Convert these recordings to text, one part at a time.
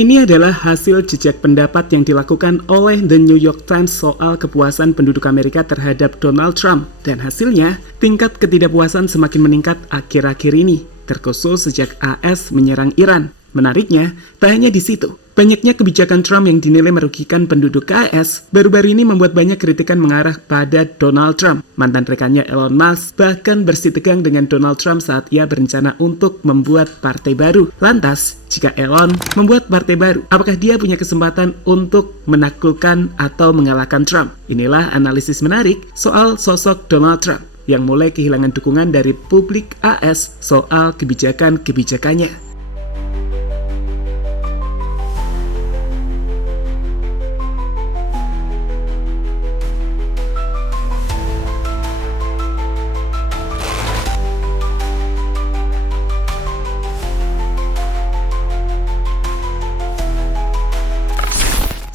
Ini adalah hasil jejak pendapat yang dilakukan oleh The New York Times soal kepuasan penduduk Amerika terhadap Donald Trump. Dan hasilnya, tingkat ketidakpuasan semakin meningkat akhir-akhir ini, terkhusus sejak AS menyerang Iran. Menariknya, tak hanya di situ. Banyaknya kebijakan Trump yang dinilai merugikan penduduk AS baru-baru ini membuat banyak kritikan mengarah pada Donald Trump. Mantan rekannya Elon Musk bahkan bersitegang dengan Donald Trump saat ia berencana untuk membuat partai baru. Lantas, jika Elon membuat partai baru, apakah dia punya kesempatan untuk menaklukkan atau mengalahkan Trump? Inilah analisis menarik soal sosok Donald Trump yang mulai kehilangan dukungan dari publik AS soal kebijakan-kebijakannya.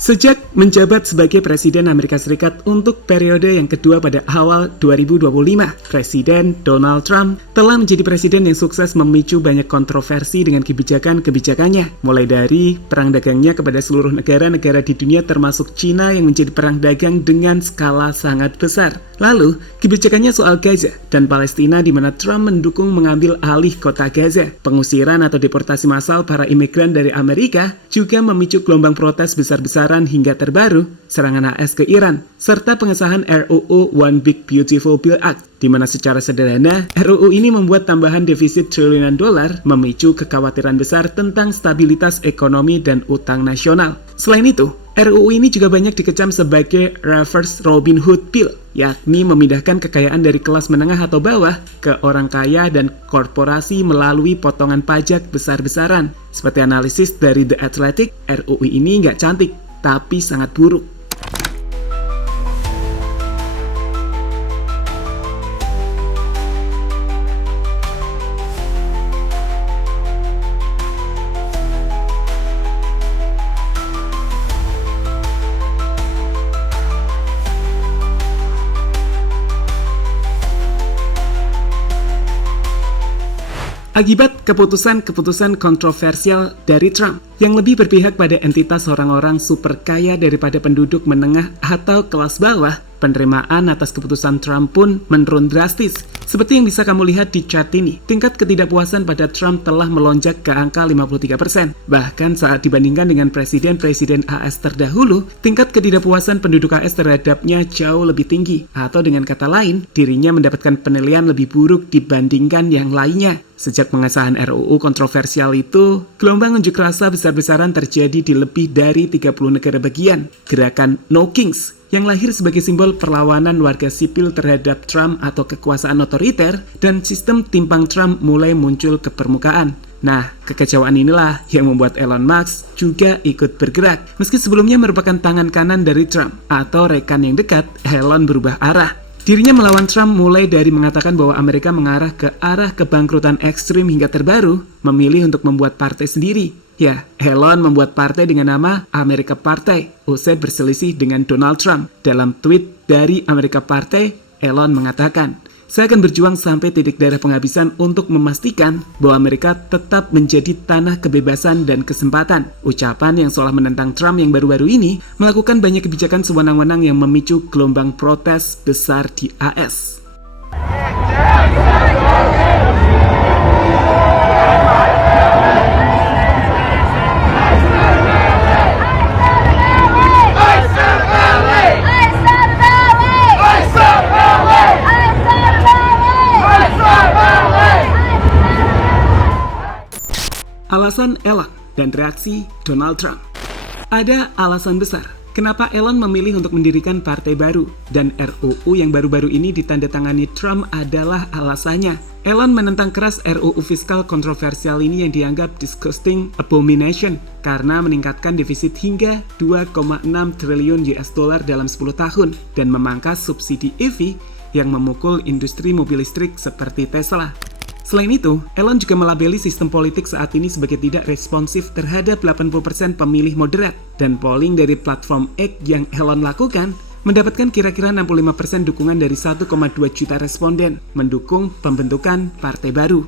Sejak menjabat sebagai Presiden Amerika Serikat untuk periode yang kedua pada awal 2025, Presiden Donald Trump telah menjadi presiden yang sukses memicu banyak kontroversi dengan kebijakan-kebijakannya, mulai dari perang dagangnya kepada seluruh negara-negara di dunia termasuk China yang menjadi perang dagang dengan skala sangat besar. Lalu, kebijakannya soal Gaza dan Palestina di mana Trump mendukung mengambil alih kota Gaza. Pengusiran atau deportasi massal para imigran dari Amerika juga memicu gelombang protes besar-besaran hingga terbaru, serangan AS ke Iran, serta pengesahan RUU One Big Beautiful Bill Act, di mana secara sederhana, RUU ini membuat tambahan defisit triliunan dolar, memicu kekhawatiran besar tentang stabilitas ekonomi dan utang nasional. Selain itu, RUU ini juga banyak dikecam sebagai reverse Robin Hood Bill, yakni memindahkan kekayaan dari kelas menengah atau bawah ke orang kaya dan korporasi melalui potongan pajak besar-besaran. Seperti analisis dari The Athletic, RUU ini nggak cantik, tapi sangat buruk. Akibat keputusan-keputusan kontroversial dari Trump yang lebih berpihak pada entitas orang-orang super kaya daripada penduduk menengah atau kelas bawah, penerimaan atas keputusan Trump pun menurun drastis. Seperti yang bisa kamu lihat di chart ini, tingkat ketidakpuasan pada Trump telah melonjak ke angka 53%. Bahkan saat dibandingkan dengan presiden-presiden AS terdahulu, tingkat ketidakpuasan penduduk AS terhadapnya jauh lebih tinggi. Atau dengan kata lain, dirinya mendapatkan penilaian lebih buruk dibandingkan yang lainnya. Sejak pengesahan RUU kontroversial itu, gelombang unjuk rasa besar-besaran terjadi di lebih dari 30 negara bagian. Gerakan No Kings yang lahir sebagai simbol perlawanan warga sipil terhadap Trump atau kekuasaan otoriter, dan sistem timpang Trump mulai muncul ke permukaan. Nah, kekecewaan inilah yang membuat Elon Musk juga ikut bergerak. Meski sebelumnya merupakan tangan kanan dari Trump atau rekan yang dekat, Elon berubah arah. Dirinya melawan Trump mulai dari mengatakan bahwa Amerika mengarah ke arah kebangkrutan ekstrim hingga terbaru, memilih untuk membuat partai sendiri. Ya, Elon membuat partai dengan nama Amerika Partai, usai berselisih dengan Donald Trump. Dalam tweet dari Amerika Partai, Elon mengatakan, "Saya akan berjuang sampai titik darah penghabisan untuk memastikan bahwa Amerika tetap menjadi tanah kebebasan dan kesempatan." Ucapan yang seolah menentang Trump yang baru-baru ini melakukan banyak kebijakan sewenang-wenang yang memicu gelombang protes besar di AS. Alasan Elon dan reaksi Donald Trump. Ada alasan besar kenapa Elon memilih untuk mendirikan partai baru, dan RUU yang baru-baru ini ditandatangani Trump adalah alasannya. Elon menentang keras RUU fiskal kontroversial ini yang dianggap disgusting abomination karena meningkatkan defisit hingga 2,6 triliun US dollar dalam 10 tahun dan memangkas subsidi EV yang memukul industri mobil listrik seperti Tesla. Selain itu, Elon juga melabeli sistem politik saat ini sebagai tidak responsif terhadap 80% pemilih moderat, dan polling dari platform X yang Elon lakukan mendapatkan kira-kira 65% dukungan dari 1,2 juta responden mendukung pembentukan partai baru.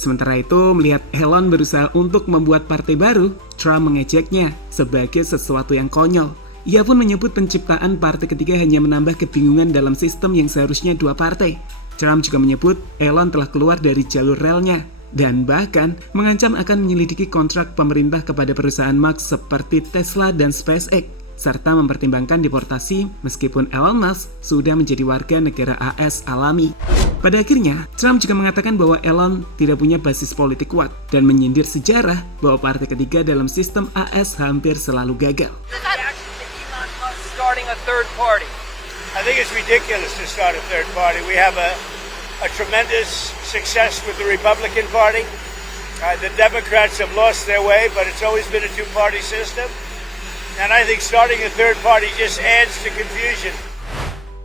Sementara itu, melihat Elon berusaha untuk membuat partai baru, Trump mengejeknya sebagai sesuatu yang konyol. Ia pun menyebut penciptaan partai ketiga hanya menambah kebingungan dalam sistem yang seharusnya dua partai. Trump juga menyebut Elon telah keluar dari jalur relnya dan bahkan mengancam akan menyelidiki kontrak pemerintah kepada perusahaan Musk seperti Tesla dan SpaceX, serta mempertimbangkan deportasi meskipun Elon Musk sudah menjadi warga negara AS alami. Pada akhirnya, Trump juga mengatakan bahwa Elon tidak punya basis politik kuat dan menyindir sejarah bahwa partai ketiga dalam sistem AS hampir selalu gagal. Starting a third party. I think it's ridiculous to start a third party. We have a tremendous success with the Republican Party. The Democrats have lost their way, but it's always been a two-party system. And I think starting a third party just adds to confusion.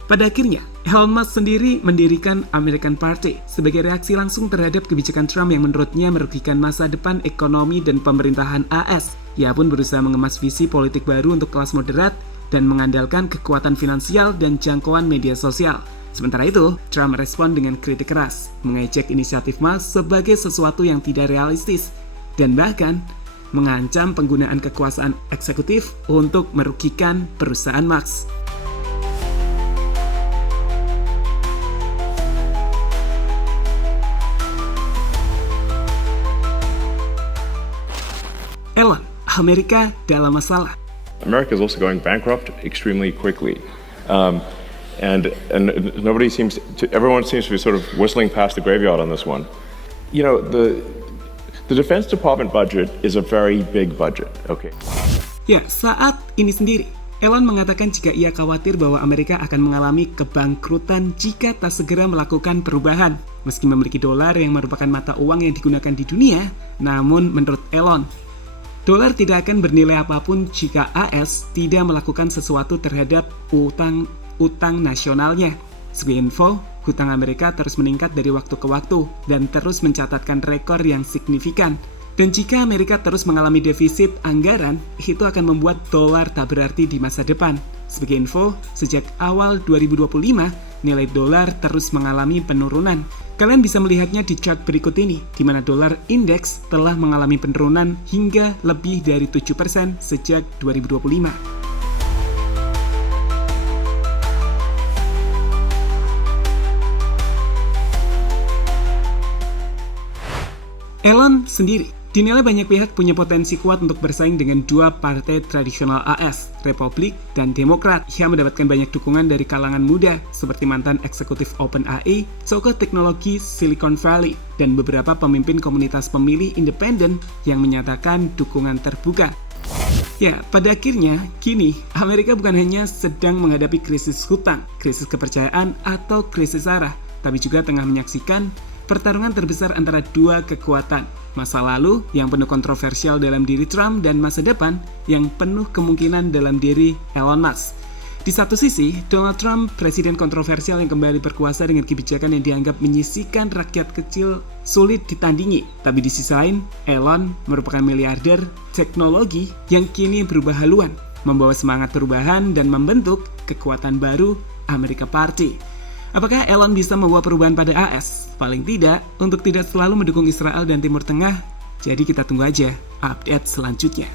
Pada akhirnya, Elon Musk sendiri mendirikan American Party sebagai reaksi langsung terhadap kebijakan Trump yang menurutnya merugikan masa depan ekonomi dan pemerintahan AS. Ia pun berusaha mengemas visi politik baru untuk kelas moderat dan mengandalkan kekuatan finansial dan jangkauan media sosial. Sementara itu, Trump merespon dengan kritik keras, mengejek inisiatif Musk sebagai sesuatu yang tidak realistis, dan bahkan mengancam penggunaan kekuasaan eksekutif untuk merugikan perusahaan Musk. Elon, Amerika dalam masalah. America is also going bankrupt extremely quickly, and everyone seems to be sort of whistling past the graveyard on this one. You know, the Defense Department budget is a very big budget. Okay. Ya, saat ini sendiri, Elon mengatakan jika ia khawatir bahwa Amerika akan mengalami kebangkrutan jika tak segera melakukan perubahan. Meski memiliki dolar yang merupakan mata uang yang digunakan di dunia, namun menurut Elon, dolar tidak akan bernilai apapun jika AS tidak melakukan sesuatu terhadap utang nasionalnya. Sebagai info, hutang Amerika terus meningkat dari waktu ke waktu dan terus mencatatkan rekor yang signifikan. Dan jika Amerika terus mengalami defisit anggaran, itu akan membuat dolar tak berarti di masa depan. Sebagai info, sejak awal 2025, nilai dolar terus mengalami penurunan. Kalian bisa melihatnya di chart berikut ini, di mana dolar indeks telah mengalami penurunan hingga lebih dari 7% sejak 2025. Elon sendiri dinilai banyak pihak punya potensi kuat untuk bersaing dengan dua partai tradisional AS, Republik dan Demokrat, yang mendapatkan banyak dukungan dari kalangan muda seperti mantan eksekutif OpenAI, tokoh teknologi Silicon Valley, dan beberapa pemimpin komunitas pemilih independen yang menyatakan dukungan terbuka. Ya, pada akhirnya, kini Amerika bukan hanya sedang menghadapi krisis hutang, krisis kepercayaan, atau krisis arah, tapi juga tengah menyaksikan pertarungan terbesar antara dua kekuatan, masa lalu yang penuh kontroversial dalam diri Trump dan masa depan yang penuh kemungkinan dalam diri Elon Musk. Di satu sisi, Donald Trump, presiden kontroversial yang kembali berkuasa dengan kebijakan yang dianggap menyisihkan rakyat kecil sulit ditandingi. Tapi di sisi lain, Elon merupakan miliarder teknologi yang kini berubah haluan, membawa semangat perubahan dan membentuk kekuatan baru America Party. Apakah Elon bisa membawa perubahan pada AS? Paling tidak, untuk tidak selalu mendukung Israel dan Timur Tengah. Jadi kita tunggu aja update selanjutnya.